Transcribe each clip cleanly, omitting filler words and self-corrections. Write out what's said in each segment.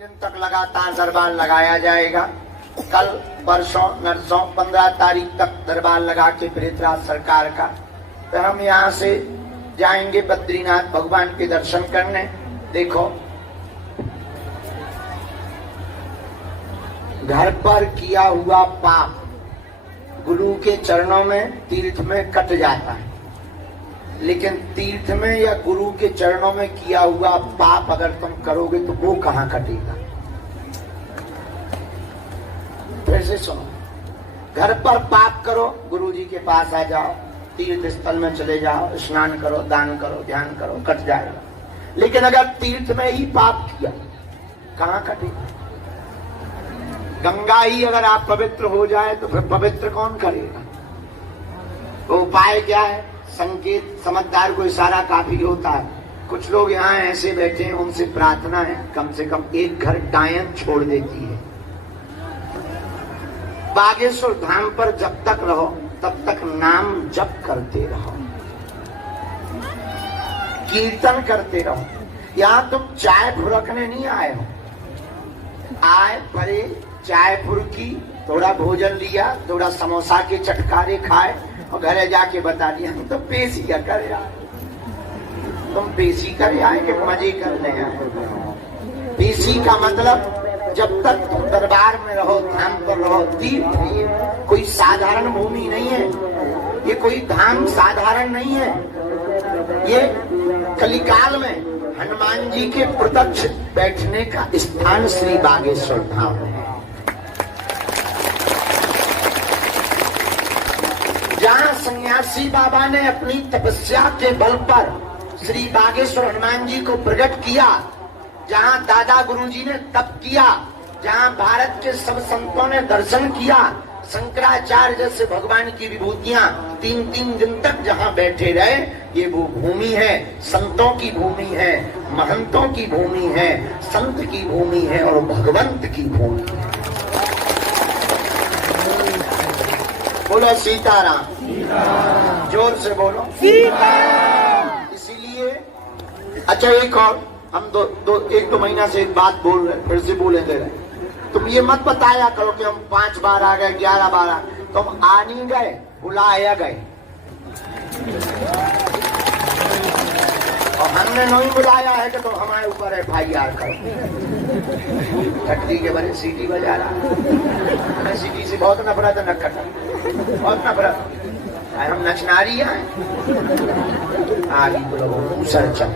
दिन तक लगातार दरबार लगाया जाएगा। कल परसों नरसों 15 तारीख तक दरबार लगा के प्रेतराज सरकार का। तो हम यहाँ से जाएंगे बद्रीनाथ भगवान के दर्शन करने। देखो घर पर किया हुआ पाप गुरु के चरणों में तीर्थ में कट जाता है, लेकिन तीर्थ में या गुरु के चरणों में किया हुआ पाप अगर तुम करोगे तो वो कहाँ कटेगा। फिर से सुनो, घर पर पाप करो, गुरु जी के पास आ जाओ, तीर्थ स्थल में चले जाओ, स्नान करो, दान करो, ध्यान करो, कट जाएगा। लेकिन अगर तीर्थ में ही पाप किया कहाँ कटेगा। गंगा ही अगर आप पवित्र हो जाए तो फिर पवित्र कौन करेगा। तो उपाय क्या है? संकेत समझदार को इशारा काफी होता है। कुछ लोग यहाँ ऐसे बैठे हैं, उनसे प्रार्थना है कम से कम एक घर डायन छोड़ देती है। बागेश्वर धाम पर जब तक रहो तब तक नाम जप करते रहो, कीर्तन करते रहो। यहाँ तुम चाय फुरकने नहीं आए हो। आए परे चाय फुरकी, थोड़ा भोजन लिया, थोड़ा समोसा के चटकारे खाए और घरे जाके बता दिया हम तो पेशी कर आए। तुम पेशी करे आए कि मजे करने आए? पेशी का मतलब जब तक तुम दरबार में रहो, धाम पर रहो, तीर्थ ये कोई साधारण भूमि नहीं है, ये कोई धाम साधारण नहीं है। ये कलिकाल में हनुमान जी के प्रत्यक्ष बैठने का स्थान श्री बागेश्वर धाम है। जहाँ सन्यासी बाबा ने अपनी तपस्या के बल पर श्री बागेश्वर हनुमान जी को प्रकट किया, जहाँ दादा गुरुजी ने तप किया, जहाँ भारत के सब संतों ने दर्शन किया, शंकराचार्य जैसे भगवान की विभूतियां 3-3 दिन तक जहाँ बैठे रहे, ये वो भूमि है, संतों की भूमि है, महंतों की भूमि है, संत की भूमि है और भगवंत की भूमि है। बोलो सीताराम, जोर से बोलो सीताराम। इसीलिए अच्छा एक और हम एक दो महीना से एक बात बोल रहे, फिर से बोले दे रहे। तुम ये मत बताया करो कि हम 5 बार आ गए, 11 बार आ, तुम आ नहीं गए, बुलाया गए और हमने नहीं बुलाया है कि तुम हमारे ऊपर FIR करो। ठटली के बारे सीटी बजा रहा है, सीटी से बहुत नफरत है, नक्कटा बहुत नफरत। हम नचनारी आए आगे बोलो सर चल।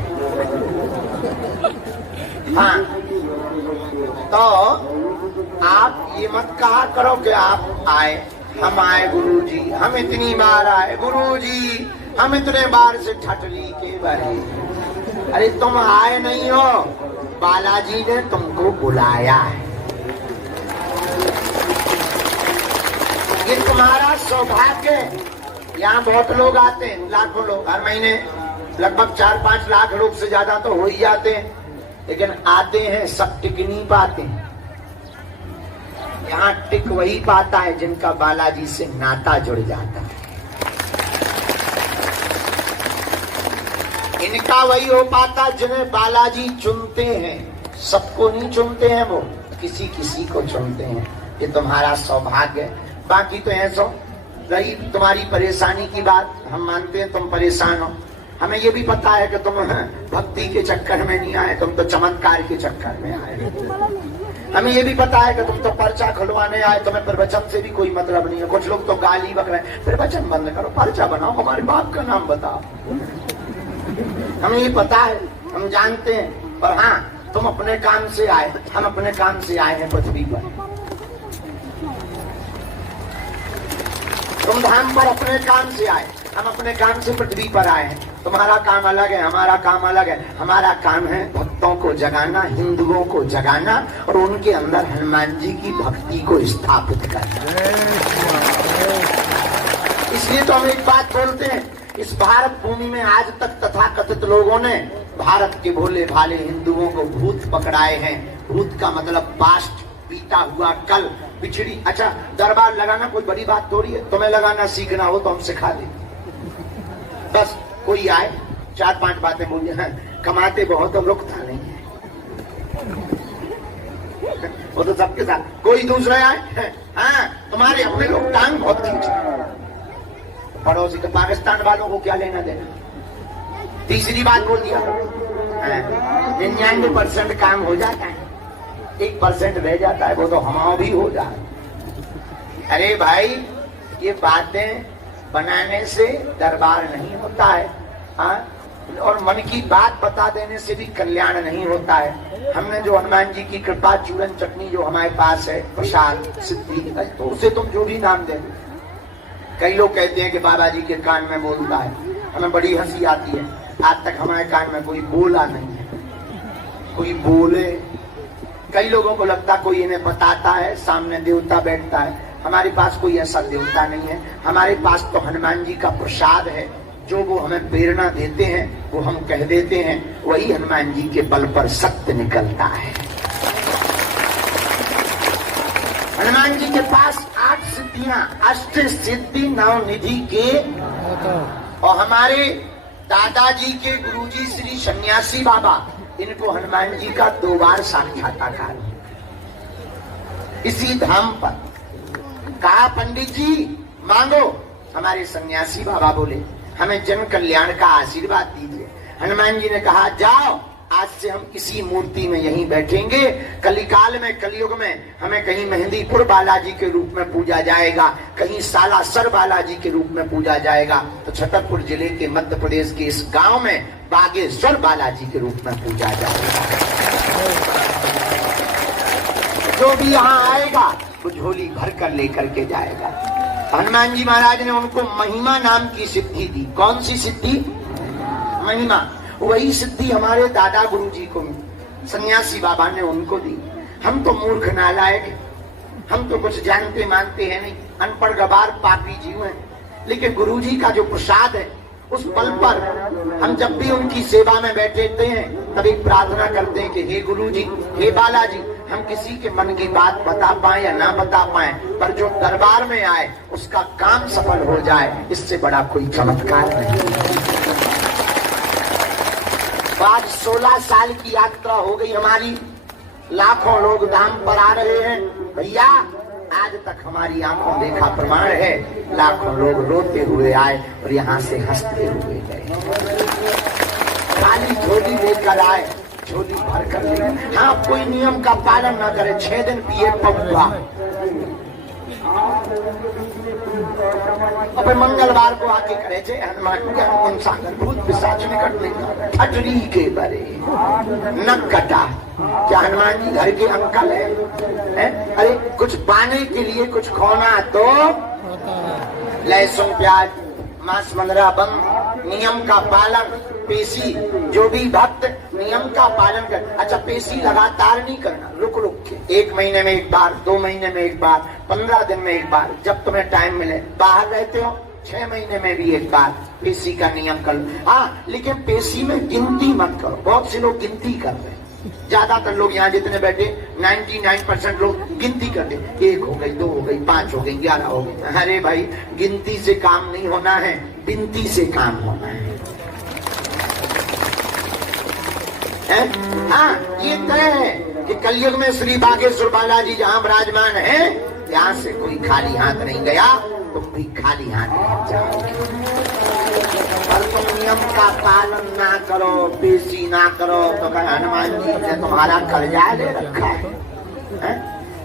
हाँ, तो आप ये मत कहा करो कि आप आए, हम आए गुरुजी, हम इतनी बार आए गुरुजी, हम इतने बार से ठटली के बारे। अरे तुम आए नहीं हो, बालाजी ने तुमको बुलाया है। ये तुम्हारा सौभाग्य। यहाँ बहुत लोग आते हैं, लाखों लोग हर महीने, लगभग 4-5 लाख लोग से ज्यादा तो हो ही जाते हैं, लेकिन आते हैं सब टिक नहीं पाते। यहाँ टिक वही पाता है जिनका बालाजी से नाता जुड़ जाता है। इनका वही हो पाता जिन्हें बालाजी चुनते हैं। सबको नहीं चुनते हैं, वो किसी किसी को चुनते हैं। ये तुम्हारा सौभाग्य है। बाकी तो ऐसा रही तुम्हारी परेशानी की बात, हम मानते हैं तुम परेशान हो। हमें ये भी पता है कि तुम भक्ति के चक्कर में नहीं आए, तुम तो चमत्कार के चक्कर में आए। हमें ये भी पता है कि तुम तो पर्चा खुलवाने आए, तुम्हें प्रवचन से भी कोई मतलब नहीं है। कुछ लोग तो गाली बक रहे हैं, प्रवचन बंद करो, पर्चा बनाओ, हमारे बाप का नाम बताओ। हमें ये पता है, हम जानते हैं। पर हाँ, तुम अपने काम से आए, हम अपने काम से आए हैं पृथ्वी पर। तुम धाम पर अपने काम से आए, हम अपने काम से पृथ्वी पर आए हैं। तुम्हारा काम अलग है, हमारा काम अलग है। हमारा काम है भक्तों को जगाना, हिंदुओं को जगाना और उनके अंदर हनुमान जी की भक्ति को स्थापित करना। इसलिए तो हम एक बात बोलते हैं, इस भारत भूमि में आज तक तथाकथित लोगों ने भारत के भोले भाले हिंदुओं को भूत पकड़ाए हैं। भूत का मतलब पास्ट, बीता हुआ कल, पिछड़ी। अच्छा, दरबार लगाना कोई बड़ी बात थोड़ी है। तुम्हें लगाना सीखना हो तो हम सिखा देंगे। बस कोई आए, 4-5 बातें बोलिए, कमाते बहुत और रुकता नहीं है। वो तो सबके साथ। कोई दूसरा आए, हाँ तुम्हारे अपने लोग टांग बहुत खींच, पड़ोसी तो पाकिस्तान वालों को क्या लेना देना। तीसरी बात बोल दिया, 99% काम हो जाता है, 1% रह जाता है, वो तो हमारा भी हो जाए। अरे भाई ये बातें बनाने से दरबार नहीं होता है, हाँ? और मन की बात बता देने से भी कल्याण नहीं होता है। हमने जो हनुमान जी की कृपा चूरन चटनी जो हमारे पास है, प्रसाद सिद्धि, तो उसे तुम जो भी नाम दे। कई लोग कहते हैं कि बाबा जी के कान में बोलता है, हमें बड़ी हंसी आती है। आज तक हमारे कान में कोई बोला नहीं है, कोई बोले। कई लोगों को लगता कोई इन्हें बताता है, सामने देवता बैठता है। हमारे पास कोई ऐसा देवता नहीं है, हमारे पास तो हनुमान जी का प्रसाद है। जो वो हमें प्रेरणा देते हैं, वो हम कह देते हैं, वही हनुमान जी के बल पर सत्य निकलता है। हनुमान जी के पास 8 सिद्धियां, अष्ट सिद्धि नवनिधि के, और हमारे दादाजी के गुरुजी श्री सन्यासी बाबा, इनको हनुमान जी का 2 बार साक्षात्कार इसी धाम पर। कहा पंडित जी मांगो, हमारे सन्यासी बाबा बोले हमें जन कल्याण का आशीर्वाद दीजिए। हनुमान जी ने कहा जाओ, आज से हम इसी मूर्ति में यहीं बैठेंगे। कलिकाल में, कलयुग में हमें कहीं मेहंदीपुर बालाजी के रूप में पूजा जाएगा, कहीं सालासर बालाजी के रूप में पूजा जाएगा, तो छतरपुर जिले के मध्य प्रदेश के इस गांव में बागेश्वर बालाजी के रूप में पूजा जाएगा। जो भी यहाँ आएगा वो झोली भर कर लेकर के जाएगा। हनुमान जी महाराज ने उनको महिमा नाम की सिद्धि दी। कौन सी सिद्धि? महिमा। वही सिद्धि हमारे दादा गुरुजी को, सन्यासी बाबा ने उनको दी। हम तो मूर्ख नालायक, हम तो कुछ जानते मानते हैं नहीं, अनपढ़ गवार पापी जीव हैं। लेकिन गुरुजी का जो प्रसाद है, उस बल पर हम जब भी उनकी सेवा में बैठते हैं, तभी प्रार्थना करते हैं कि हे गुरुजी, हे बालाजी, हम किसी के मन की बात बता पाए या ना बता पाए, पर जो दरबार में आए उसका काम सफल हो जाए, इससे बड़ा कोई चमत्कार नहीं। आज 16 साल की यात्रा हो गई हमारी, लाखों लोग धाम पर आ रहे हैं। भैया आज तक हमारी आंखों देखा प्रमाण है, लाखों लोग रोते हुए आए और यहाँ से हंसते हुए गए। खाली झोली लेकर आए, झोली भर कर ले। हाँ, कोई नियम का पालन न करे, 6 दिन पिए पौधा। अब मंगलवार को आके करे थे हनुमान सागर भूत पिशाच निकट नहीं, ठटरी के बरे न कटा। क्या हनुमान जी घर के अंकल है? अरे कुछ पाने के लिए कुछ खोना तो लहसुन प्याज मांस मंदरा बंद, नियम का पालन, पेशी। जो भी भक्त नियम का पालन कर। अच्छा, पेशी लगातार नहीं करना, रुक रुक के, 1 महीने में एक बार, 2 महीने में एक बार, 15 दिन में एक बार, जब तुम्हें टाइम मिले। बाहर रहते हो 6 महीने में भी एक बार पेशी का नियम करो। हाँ, लेकिन पेशी में गिनती मत करो। बहुत से लोग गिनती कर रहे हैं, ज्यादातर लोग यहाँ जितने बैठे 99% लोग गिनती करते, 1 हो गई, 2 हो गई, 5 हो गई, 11 हो गई। अरे भाई, गिनती से काम नहीं होना है, बिनती से काम होना है। हाँ, ये तय है कि कलयुग में श्री बागेश्वर बालाजी जहाँ विराजमान है, यहाँ से कोई खाली हाथ नहीं गया, तुम भी खाली हाथ नहीं जाओगे। पर तुम नियम का पालन ना करो, पेशी ना करो, तो हनुमान जी ने तुम्हारा कर्जा ले रखा है।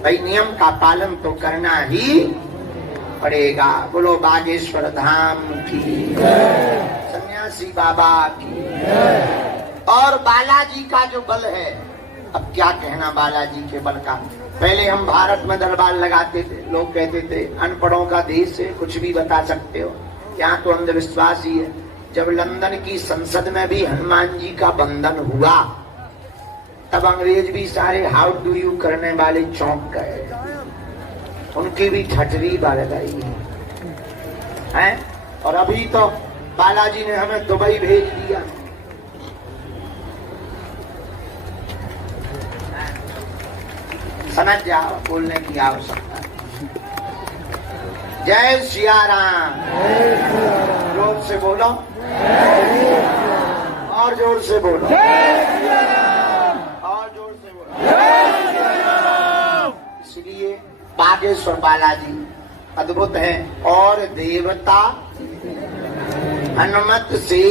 भाई, नियम का पालन तो करना ही पड़ेगा। बोलो बागेश्वर धाम की, सन्यासी बाबा की। और बालाजी का जो बल है, अब क्या कहना बालाजी के बल का। पहले हम भारत में दरबार लगाते थे, लोग कहते थे अनपढ़ों का देश है, कुछ भी बता सकते हो। यहाँ तो अंधविश्वास ही है। जब लंदन की संसद में भी हनुमान जी का बंधन हुआ, तब अंग्रेज भी सारे हाउ डू यू करने वाले चौंक गए, उनकी भी ठटरी बढ़ गई है। और अभी तो बालाजी ने हमें दुबई भेज दिया। समझ जाओ, बोलने की आवश्यकता। जय सिया राम। जोर से बोलो, और जोर से बोलो, और जोर से बोलो। बागेश्वर बालाजी अद्भुत है। और देवता हनुमत से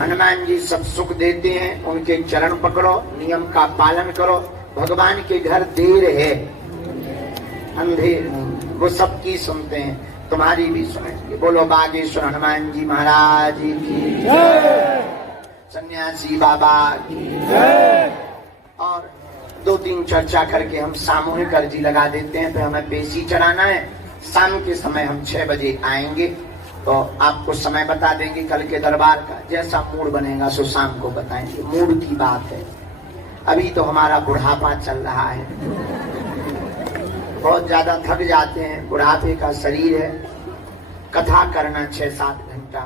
हनुमान जी सब सुख देते हैं। उनके चरण पकड़ो, नियम का पालन करो। भगवान के घर देर है, अंधेर नहीं, वो सबकी सुनते हैं, तुम्हारी भी सुनेंगे। बोलो बागेश्वर हनुमान जी महाराज की जय, सन्यासी बाबा की जय। और 2-3 चर्चा करके हम सामूहिक अर्जी लगा देते हैं। तो हमें पेशी चढ़ाना है। शाम के समय हम 6 बजे आएंगे, तो आपको समय बता देंगे कल के दरबार का। जैसा मूड बनेगा सो शाम को बताएंगे, मूड की बात है। अभी तो हमारा बुढ़ापा चल रहा है, बहुत ज्यादा थक जाते हैं, बुढ़ापे का शरीर है। कथा करना 6-7 घंटा